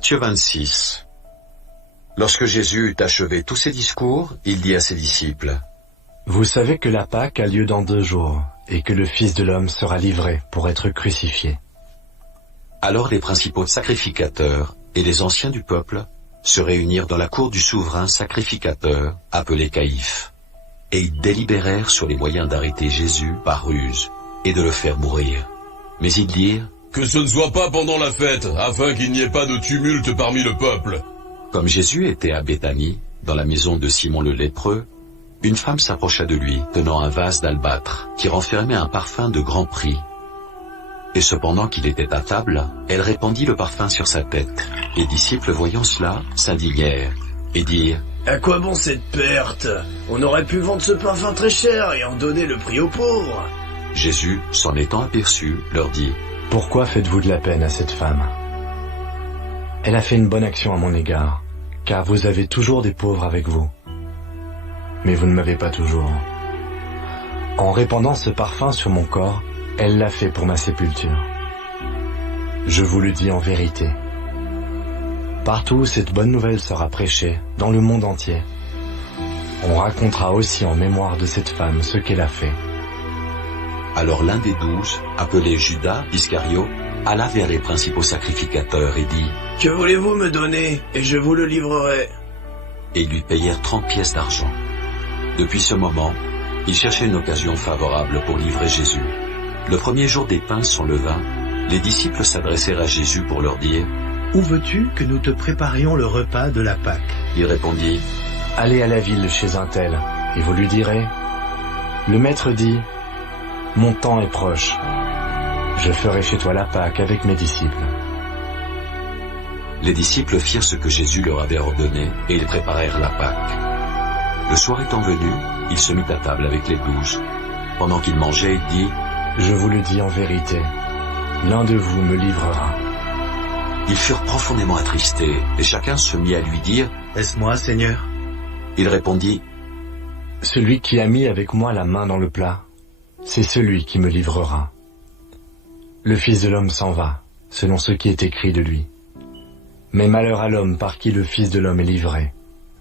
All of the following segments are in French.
Matthieu 26. Lorsque Jésus eut achevé tous ses discours, il dit à ses disciples: Vous savez que la Pâque a lieu dans 2 jours, et que le Fils de l'homme sera livré pour être crucifié. Alors les principaux sacrificateurs et les anciens du peuple se réunirent dans la cour du souverain sacrificateur, appelé Caïphe. Et ils délibérèrent sur les moyens d'arrêter Jésus par ruse et de le faire mourir. Mais ils dirent: Que ce ne soit pas pendant la fête, afin qu'il n'y ait pas de tumulte parmi le peuple. Comme Jésus était à Béthanie, dans la maison de Simon le lépreux, une femme s'approcha de lui, tenant un vase d'albâtre, qui renfermait un parfum de grand prix. Et cependant qu'il était à table, elle répandit le parfum sur sa tête. Les disciples, voyant cela, s'indignèrent, et dirent: À quoi bon cette perte? On aurait pu vendre ce parfum très cher et en donner le prix aux pauvres. Jésus, s'en étant aperçu, leur dit: Pourquoi faites-vous de la peine à cette femme? Elle a fait une bonne action à mon égard, car vous avez toujours des pauvres avec vous. Mais vous ne m'avez pas toujours. En répandant ce parfum sur mon corps, elle l'a fait pour ma sépulture. Je vous le dis en vérité. Partout où cette bonne nouvelle sera prêchée, dans le monde entier, on racontera aussi en mémoire de cette femme ce qu'elle a fait. Alors l'un des 12, appelé Judas Iscario, alla vers les principaux sacrificateurs et dit: Que voulez-vous me donner, et je vous le livrerai? Et ils lui payèrent 30 pièces d'argent. Depuis ce moment, ils cherchaient une occasion favorable pour livrer Jésus. Le premier jour des pains sans levain, les disciples s'adressèrent à Jésus pour leur dire: Où veux-tu que nous te préparions le repas de la Pâque? Il répondit: Allez à la ville chez un tel, et vous lui direz: Le maître dit, mon temps est proche. Je ferai chez toi la Pâque avec mes disciples. Les disciples firent ce que Jésus leur avait ordonné, et ils préparèrent la Pâque. Le soir étant venu, il se mit à table avec les 12. Pendant qu'il mangeait, il dit: Je vous le dis en vérité, l'un de vous me livrera. Ils furent profondément attristés, et chacun se mit à lui dire: Est-ce moi, Seigneur? Il répondit: Celui qui a mis avec moi la main dans le plat, c'est celui qui me livrera. Le Fils de l'homme s'en va, selon ce qui est écrit de lui. Mais malheur à l'homme par qui le Fils de l'homme est livré.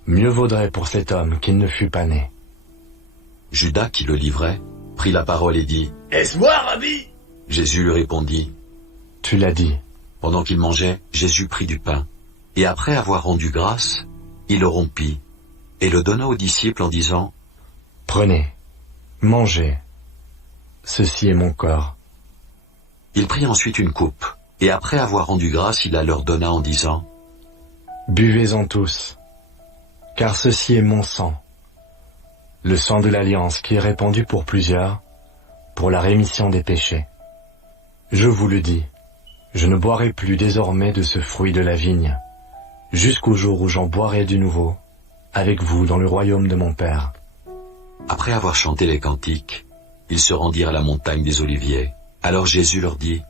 Mieux vaudrait pour cet homme qu'il ne fût pas né. Judas, qui le livrait, prit la parole et dit: Est-ce moi, Rabbi? Jésus lui répondit: Tu l'as dit. Pendant qu'il mangeait, Jésus prit du pain, et après avoir rendu grâce, il le rompit, et le donna aux disciples en disant: Prenez, mangez, ceci est mon corps. Il prit ensuite une coupe, et après avoir rendu grâce, il la leur donna en disant: Buvez-en tous, car ceci est mon sang, le sang de l'Alliance qui est répandu pour plusieurs, pour la rémission des péchés. Je vous le dis, je ne boirai plus désormais de ce fruit de la vigne, jusqu'au jour où j'en boirai du nouveau, avec vous dans le royaume de mon Père. Après avoir chanté les cantiques, ils se rendirent à la montagne des Oliviers. Alors Jésus leur dit: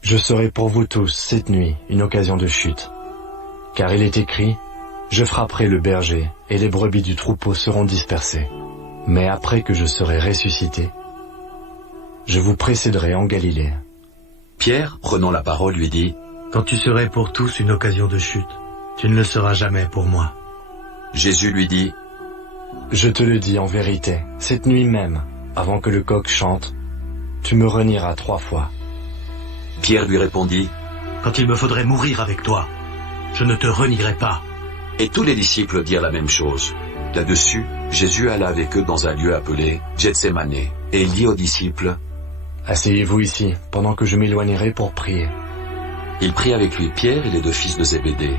Je serai pour vous tous cette nuit une occasion de chute, car il est écrit: Je frapperai le berger, et les brebis du troupeau seront dispersées. Mais après que je serai ressuscité, je vous précéderai en Galilée. Pierre, prenant la parole, lui dit: Quand tu serais pour tous une occasion de chute, tu ne le seras jamais pour moi. Jésus lui dit: Je te le dis en vérité, cette nuit même, avant que le coq chante, tu me renieras 3 fois. Pierre lui répondit: Quand il me faudrait mourir avec toi, je ne te renierai pas. Et tous les disciples dirent la même chose. Là-dessus, Jésus alla avec eux dans un lieu appelé Gethsémane, et il dit aux disciples: Asseyez-vous ici, pendant que je m'éloignerai pour prier. Il prit avec lui Pierre et les 2 fils de Zébédée,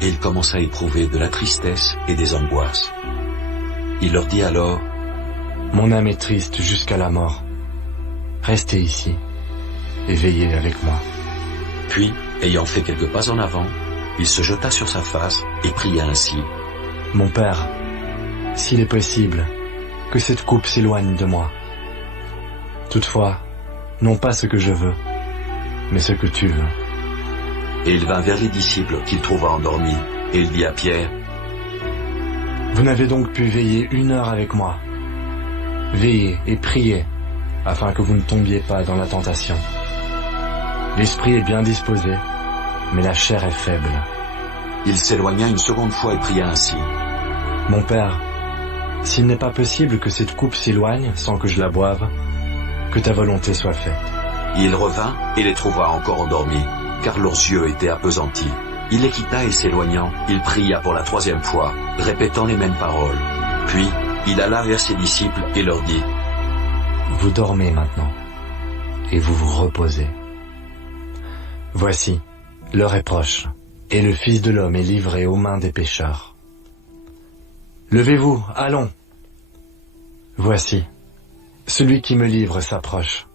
et il commença à éprouver de la tristesse et des angoisses. Il leur dit alors: Mon âme est triste jusqu'à la mort. Restez ici, et veillez avec moi. Puis, ayant fait quelques pas en avant, il se jeta sur sa face et pria ainsi: Mon Père, s'il est possible, que cette coupe s'éloigne de moi. Toutefois, non pas ce que je veux, mais ce que tu veux. Et il vint vers les disciples qu'il trouva endormis, et il dit à Pierre: Vous n'avez donc pu veiller 1 heure avec moi. Veillez et priez, afin que vous ne tombiez pas dans la tentation. L'esprit est bien disposé, mais la chair est faible. » Il s'éloigna une seconde fois et pria ainsi. « Mon père, s'il n'est pas possible que cette coupe s'éloigne sans que je la boive, que ta volonté soit faite. » Il revint et les trouva encore endormis, car leurs yeux étaient appesantis. Il les quitta et s'éloignant, il pria pour la 3e fois, répétant les mêmes paroles. Puis, il alla vers ses disciples et leur dit : « Vous dormez maintenant, et vous vous reposez. Voici, l'heure est proche, et le Fils de l'homme est livré aux mains des pécheurs. Levez-vous, allons. Voici, celui qui me livre s'approche. »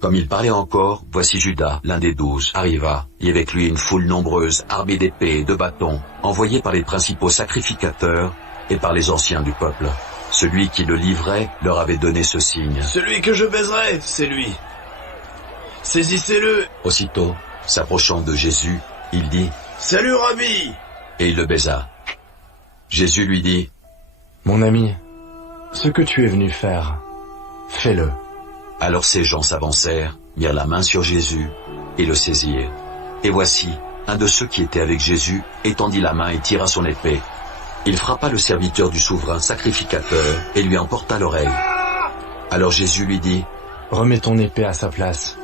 Comme il parlait encore, voici Judas, l'un des 12, arriva, et avec lui une foule nombreuse, armée d'épées et de bâtons, envoyée par les principaux sacrificateurs et par les anciens du peuple. Celui qui le livrait leur avait donné ce signe. « Celui que je baiserai, c'est lui. Saisissez-le. » Aussitôt, s'approchant de Jésus, il dit : « Salut, Rabbi !» Et il le baisa. Jésus lui dit : « Mon ami, ce que tu es venu faire, fais-le. » Alors ces gens s'avancèrent, mirent la main sur Jésus et le saisirent. Et voici, un de ceux qui étaient avec Jésus étendit la main et tira son épée. Il frappa le serviteur du souverain sacrificateur et lui emporta l'oreille. Alors Jésus lui dit : « Remets ton épée à sa place,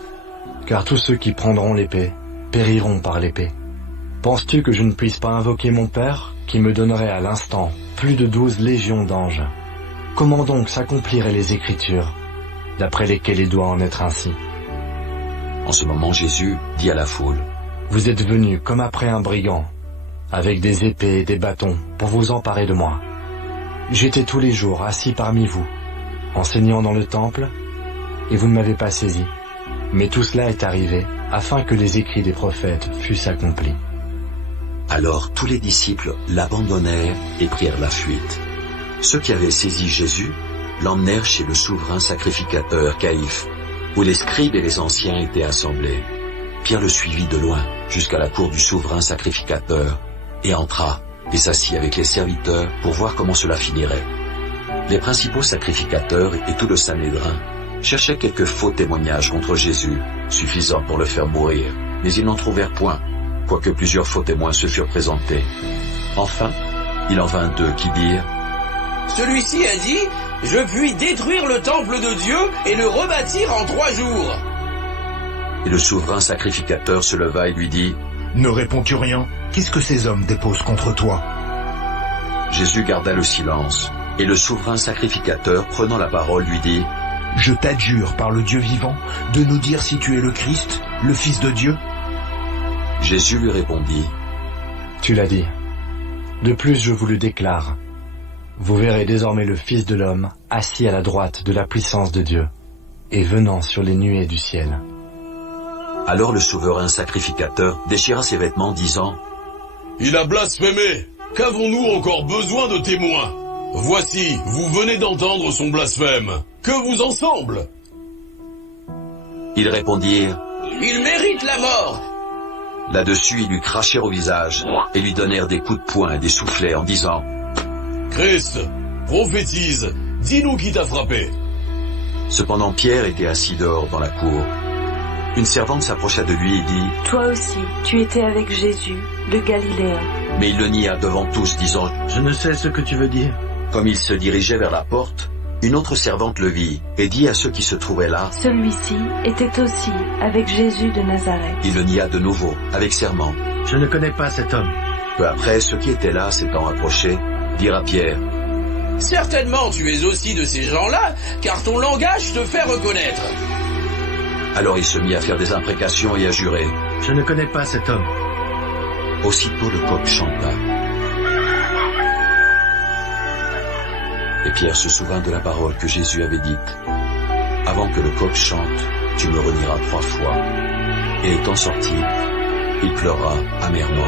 car tous ceux qui prendront l'épée périront par l'épée. Penses-tu que je ne puisse pas invoquer mon Père, qui me donnerait à l'instant plus de 12 légions d'anges ? Comment donc s'accompliraient les Écritures, d'après lesquelles il doit en être ainsi ? » En ce moment, Jésus dit à la foule : « Vous êtes venus comme après un brigand, avec des épées et des bâtons, pour vous emparer de moi. J'étais tous les jours assis parmi vous, enseignant dans le temple, et vous ne m'avez pas saisi. Mais tout cela est arrivé, afin que les écrits des prophètes fussent accomplis. » Alors tous les disciples l'abandonnèrent et prirent la fuite. Ceux qui avaient saisi Jésus l'emmenèrent chez le souverain sacrificateur Caïphe, où les scribes et les anciens étaient assemblés. Pierre le suivit de loin jusqu'à la cour du souverain sacrificateur, et entra et s'assit avec les serviteurs pour voir comment cela finirait. Les principaux sacrificateurs et tout le Sanhédrin cherchaient quelques faux témoignages contre Jésus, suffisants pour le faire mourir, mais ils n'en trouvèrent point, quoique plusieurs faux témoins se furent présentés. Enfin, il en vint 2 qui dirent : « Celui-ci a dit : je puis détruire le temple de Dieu et le rebâtir en 3 jours. » Et le souverain sacrificateur se leva et lui dit : « Ne réponds-tu rien ? Qu'est-ce que ces hommes déposent contre toi ?» Jésus garda le silence, et le souverain sacrificateur, prenant la parole, lui dit : « Je t'adjure par le Dieu vivant de nous dire si tu es le Christ, le Fils de Dieu. » Jésus lui répondit : « Tu l'as dit. De plus, je vous le déclare. Vous verrez désormais le Fils de l'homme assis à la droite de la puissance de Dieu et venant sur les nuées du ciel. » Alors le souverain sacrificateur déchira ses vêtements, disant : « Il a blasphémé. Qu'avons-nous encore besoin de témoins ? Voici, vous venez d'entendre son blasphème. Que vous en semble ?» Ils répondirent : « Il mérite la mort. » Là-dessus, ils lui crachèrent au visage et lui donnèrent des coups de poing et des soufflets en disant : « Christ, prophétise, dis-nous qui t'a frappé. » Cependant Pierre était assis dehors dans la cour. Une servante s'approcha de lui et dit : « Toi aussi, tu étais avec Jésus, le Galiléen. » Mais il le nia devant tous, disant : « Je ne sais ce que tu veux dire. » Comme il se dirigeait vers la porte, une autre servante le vit et dit à ceux qui se trouvaient là : « Celui-ci était aussi avec Jésus de Nazareth. » Il le nia de nouveau, avec serment. « Je ne connais pas cet homme. » Peu après, ceux qui étaient là, s'étant approchés, dirent à Pierre : « Certainement tu es aussi de ces gens-là, car ton langage te fait reconnaître. » Alors il se mit à faire des imprécations et à jurer. « Je ne connais pas cet homme. » Aussitôt le coq chanta. Et Pierre se souvint de la parole que Jésus avait dite : « Avant que le coq chante, tu me renieras 3 fois. » Et étant sorti, il pleura amèrement.